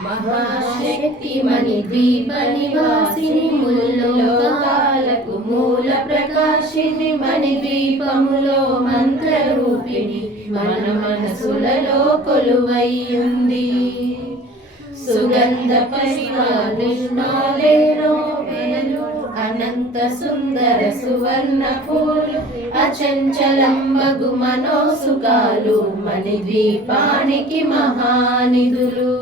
మహాశక్తిమణి ద్వీప నివాసిని ముల్లోకాలకు మూల ప్రకాశిని మణి ద్వీపములో మంత్రరూపిణి మన మనసులలో కొలువై ఉంది సుగంధ పరిమాణాలేరో అనంత సుందర సువర్ణ పూలు అచంచలంబగు మనోసుకాలు మణి ద్వీపానికి మహానిధులు.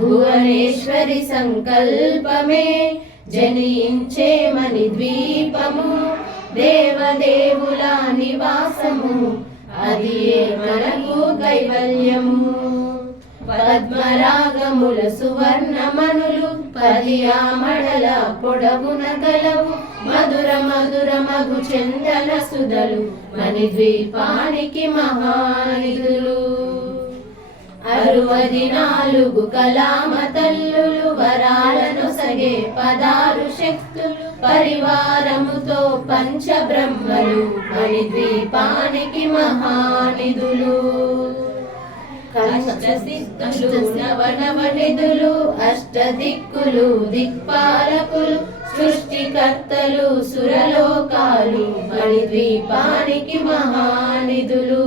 భువనేశ్వరి సంకల్పమే జనించే మని ద్వీపము దేవదేవుల నివాసము అది మనకు కైవల్యము? పద్మరాగముల సువర్ణమనులు పదియామడల పొడవున గలవు మధుర మధుర మగు చందన సుధలు మణి ద్వీపానికి మహానిధులు. అరువది నాలుగు కలామ తల్లులు వరాలను సగే పదారు శక్తులు పరివారముతో పంచబ్రహ్మలు మణి ద్వీపానికి మహానిధులు నవనవనిధులు అష్టదిక్కులు దిక్పాలకులు సృష్టికర్తలు సురలోకాలు మణి ద్వీపానికి మహానిధులు.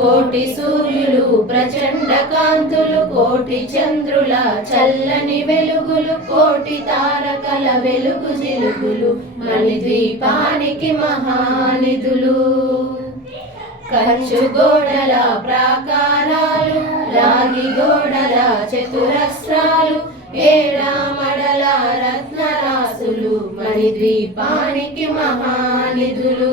కోటి సూర్యులు ప్రచండ కాంతులు కోటి చంద్రుల చల్లని వెలుగులు కోటి తారకల వెలుగు జిలుగులు మణి ద్వీపానికి మహానిధులు. కంచు గోడల ప్రాకారాలు రాగి గోడల చతురస్రాలు ఏడామడల రత్నరాసులు మణి ద్వీపానికి మహానిధులు.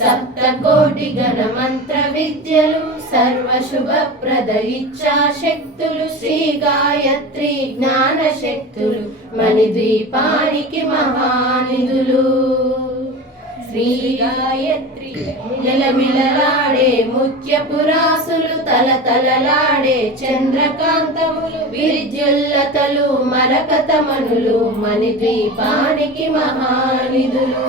సప్త కోటి గణ మంత్ర విద్యలు సర్వ శుభప్రద ఇచ్చా శక్తులు శ్రీ గాయత్రి జ్ఞాన శక్తులు మణిద్వీపానికి మహానిధులు. శ్రీ గాయత్రి నిలమిలలాడే ముత్యపురాసులు తల తలలాడే చంద్రకాంతములు విద్యుల్లతలు మరకతమనులు మణిద్వీపానికి మహానిధులు.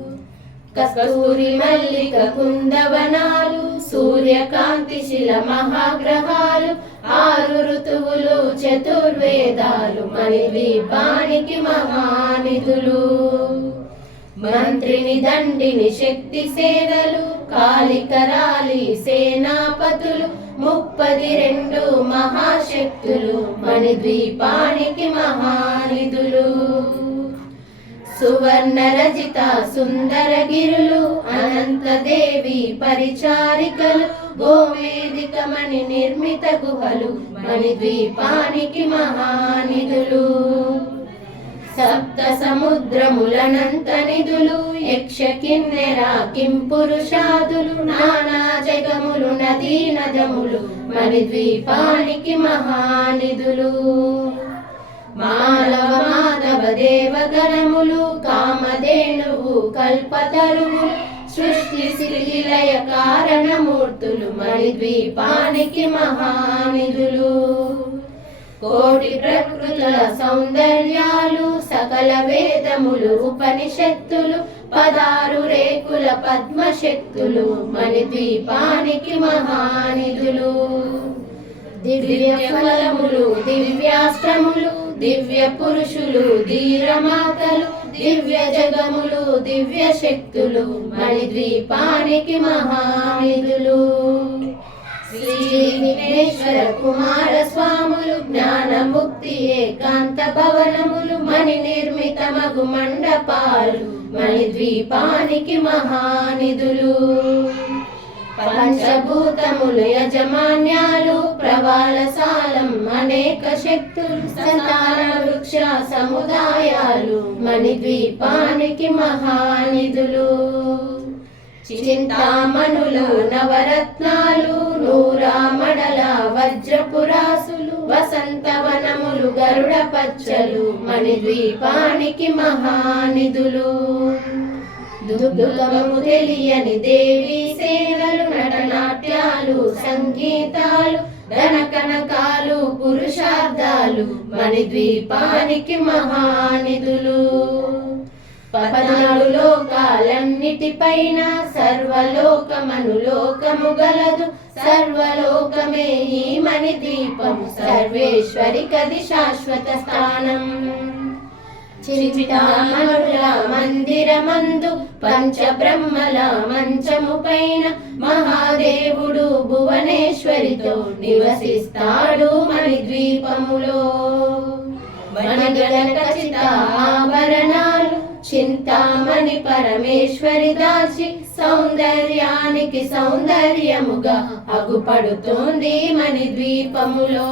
కస్తూరి మల్లిక కుందవనాలు సూర్యకాంతి శిల మహాగ్రహాలు ఆరు ఋతువులు చతుర్వేదాలు మణిదీపానికి మహానిధులు. మంత్రిని దండిని శక్తి సేనలు కాళికరాలి సేనాపతులు ముప్పది రెండు మహాశక్తులు మణిద్వీపానికి మహానిధులు. సువర్ణ రజిత సుందర గిరులు అనంత దేవి పరిచారికలు గోవేదికమణి నిర్మిత గుహలు మణి ద్వీపానికి మహానిధులు. సప్త సముద్రములనంత నిధులు యక్ష కిన్నెర కిం పురుషాదులు నానా జగములు నదీ నదములు మరి ద్వీపానికి మహానిధులు. మానవ మాధవ దేవగణములు కామధేనువు కల్పతరువు సృష్టి స్థితిలయ కారణమూర్తులు మరి ద్వీపానికి మహానిధులు. కోటి ప్రకృతుల సౌందర్యాలు సకల వేదములు ఉపనిషత్తులు పదారు రేకుల పద్మశక్తులు మణిద్వీపానికి మహానిధులు. దివ్య ఫలములు దివ్యాశ్రములు దివ్య పురుషులు ధీరమాతలు దివ్య జగములు దివ్య శక్తులు మణిద్వీపానికి మహానిధులు. శ్రీ విఘ్నేశ్వర కుమార స్వాములు జ్ఞానముక్తి ఏకాంత భవనములు మణి నిర్మితమగు మండపాలు మణిద్వీపానికి మహానిధులు. పంచభూతములు యజమాన్యాలు ప్రవాళసాలం అనేక శక్తులు సంతాన వృక్ష సముదాయాలు మణిద్వీపానికి మహానిధులు. చింతామణులు నవరత్నాలు నూరామడల వజ్రపురాసులు వసంతవనములు గరుడ పచ్చలు మణిద్వీపానికి మహానిధులు. దుర్గము తెలియని దేవి సేవలు నటనాట్యాలు సంగీతాలు కనకనకాలు పురుషార్థాలు మణిద్వీపానికి మహానిధులు. పద్నాలుగు లోకాలన్నిటిపైన సర్వలోకమను లోకము గలదు. సర్వలోకమే ఈ మణి సర్వేశ్వరి కది శాశ్వత స్థానం. చింతామణుల మందిరమందు పంచబ్రహ్మల మంచము పైన మహాదేవుడు భువనేశ్వరితో నివసిస్తాడు మణి ద్వీపములో మణిగణ ఆభరణాలు చింతామణి పరమేశ్వరి దాచి సౌందర్యానికి సౌందర్యముగా అగుపడుతోంది మణి ద్వీపములో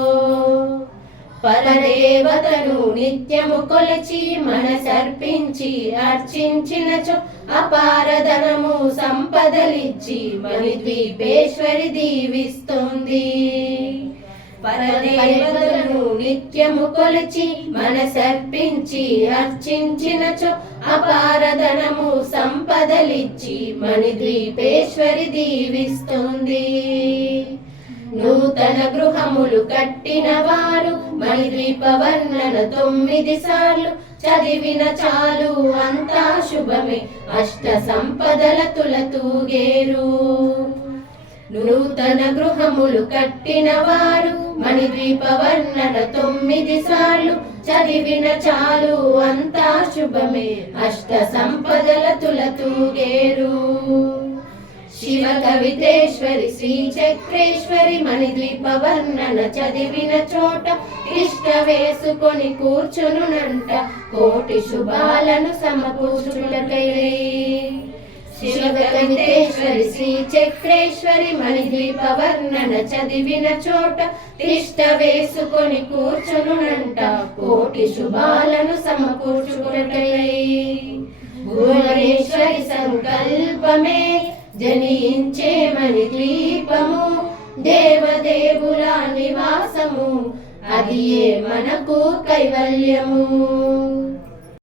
పరదేవతను నిత్యము కొలచి మనసర్పించి అర్చించినచో అపారధనము సంపదలిచ్చి మణి ద్వీపేశ్వరి దీవిస్తోంది. పరదేవతను నిత్యము కొలిచి మనసర్పించి అర్చించినచో అపారధనము సంపదలిచ్చి మణి ద్వీపేశ్వరి దీవిస్తోంది. నూతన గృహములు కట్టిన వారు మణిద్వీప వర్ణన తొమ్మిది సార్లు. చదివిన చాలు అంతా శుభమే. అష్ట సంపదల తులతూగేరు నూతన గృహములు కట్టిన వారు మణిద్వీప వర్ణన తొమ్మిది సార్లు. చదివిన చాలు అంతా శుభమే. అష్ట సంపదల తులతూగేరు శివ కవితేశ్వరి శ్రీ చక్రేశ్వరి మణిద్వీప చదివిన చోట ఇష్ట వేసుకొని కూర్చునునంట కోటి శుభాలను సమకూర్చుటకై. శివ కవితేశ్వరి శ్రీ చక్రేశ్వరి మణిద్వీప చదివిన చోట ఇష్ట వేసుకొని కూర్చునునంట కోటి శుభాలను సమకూర్చుటకై భువనేశ్వరి సంకల్పమే జనించే మణి ద్వీపము దేవదేవుల నివాసము అది ఏ మనకు కైవల్యము?